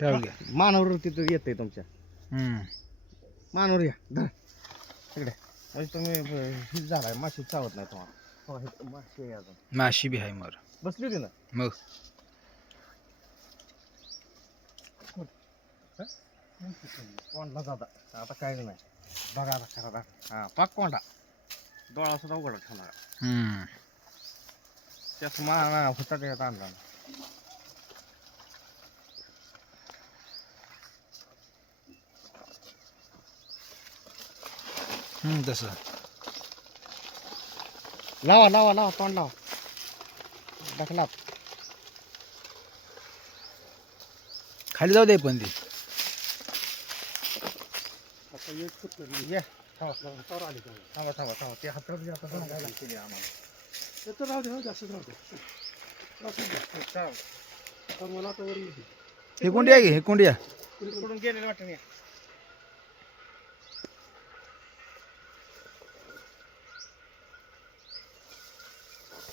ठेव घ्या. मानावर तिथं येतंय तुमच्या हम्म. मानावर या धर तिकडे म्हणजे तुम्ही हीच झालाय माशी चावत नाही तुम्हाला हो, हे माशी आहे अजून माशी बी आहे मर. बसली होती ना मग कोंडला जाता आता काय नाही बघा आता खरा दाखव हा पाक कोंडा डोळा सुद्धा उघडा ठेवणार हम्म. त्याच मा होता त्यात आणला तसं लावा लावा लावा तोंड लावा दाखला खाली जाऊ दे पण ती. ये थांबा थांबा थांबा थांबा ते हातात आता सांगायला केली आम्हाला हे कुंडी आहे की हे कुंडी आहे. कुठून गेलेलं वाटतं